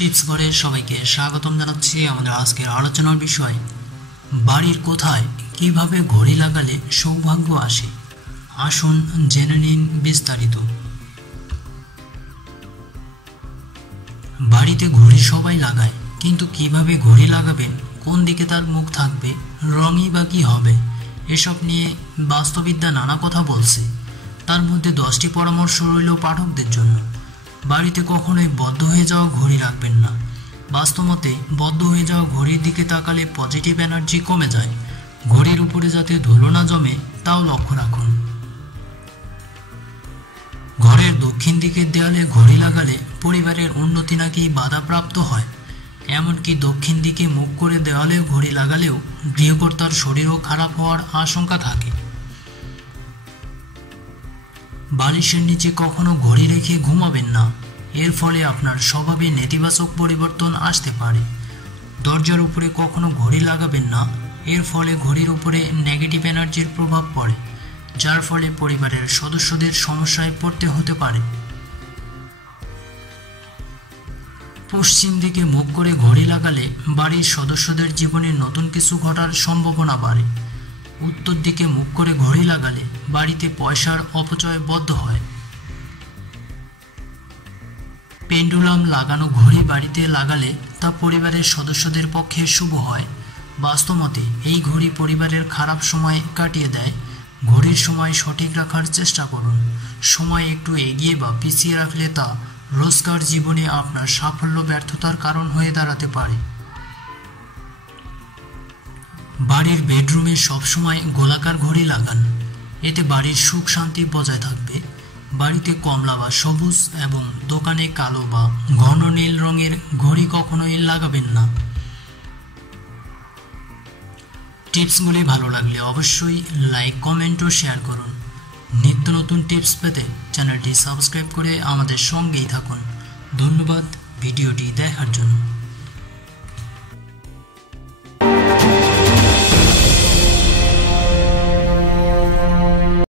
Tips ঘরে সবাইকে স্বাগতম জানাচ্ছি আমাদের আজকের আলোচনার বিষয়, বাড়ির কোথায় কীভাবে ঘড়ি লাগালে সৌভাগ্য আসে? আসুন জেনে নিন বিস্তারিত। বাড়িতে ঘড়ি সবাই লাগায়, কিন্তু কীভাবে ঘড়ি লাগাবেন, কোন দিকে তার মুখ থাকবে, রঙই বা কী হবে, এসব নিয়ে বাস্তবিদ্যা নানা কথা বলছে। তার মধ্যে দশটি পরামর্শ রইল পাঠকদের জন্য। বাড়িতে কখনোই বদ্ধ হয়ে যাওয়া ঘড়ি রাখবেন না। বাস্তবতে বদ্ধ হয়ে যাওয়া ঘড়ির দিকে তাকালে পজিটিভ এনার্জি কমে যায়। ঘড়ির উপরে যাতে ধুলো না জমে, তাও লক্ষ্য রাখুন। ঘরের দক্ষিণ দিকের দেয়ালে ঘড়ি লাগালে পরিবারের উন্নতি নাকি বাধাপ্রাপ্ত হয়। এমনকি দক্ষিণ দিকে মুখ করে দেওয়ালে ঘড়ি লাগালেও গৃহকর্তার শরীরও খারাপ হওয়ার আশঙ্কা থাকে। বালিশের নিচে কখনো ঘড়ি রেখে ঘুমাবেন না। এর ফলে আপনার স্বভাবে নেতিবাচক পরিবর্তন আসতে পারে। দরজার উপরে কখনো ঘড়ি লাগাবেন না। এর ফলে ঘড়ির উপরে নেগেটিভ এনার্জির প্রভাব পড়ে, যার ফলে পরিবারের সদস্যদের সমস্যায় পড়তে হতে পারে। পশ্চিম দিকে মুখ করে ঘড়ি লাগালে বাড়ির সদস্যদের জীবনে নতুন কিছু ঘটার সম্ভাবনা বাড়ে। উত্তর দিকে মুখ করে ঘড়ি লাগালে বাড়িতে পয়সার অপচয় বদ্ধ হয়। পেন্ডুলাম লাগানো ঘড়ি বাড়িতে লাগালে তা পরিবারের সদস্যদের পক্ষে শুভ হয়। বাস্তবতে এই ঘড়ি পরিবারের খারাপ সময় কাটিয়ে দেয়। ঘড়ির সময় সঠিক রাখার চেষ্টা করুন। সময় একটু এগিয়ে বা পিছিয়ে রাখলে তা রোজকার জীবনে আপনার সাফল্য ব্যর্থতার কারণ হয়ে দাঁড়াতে পারে। বাড়ির বেডরুমে সবসময় গোলাকার ঘড়ি লাগান। এতে বাড়ির সুখ শান্তি বজায় থাকবে। বাড়িতে কমলা বা সবুজ এবং দোকানে কালো বা ঘন নীল রঙের ঘড়ি কখনোই লাগাবেন না। টিপসগুলি ভালো লাগলে অবশ্যই লাইক, কমেন্ট ও শেয়ার করুন। নিত্য নতুন টিপস পেতে চ্যানেলটি সাবস্ক্রাইব করে আমাদের সঙ্গেই থাকুন। ধন্যবাদ, ভিডিওটি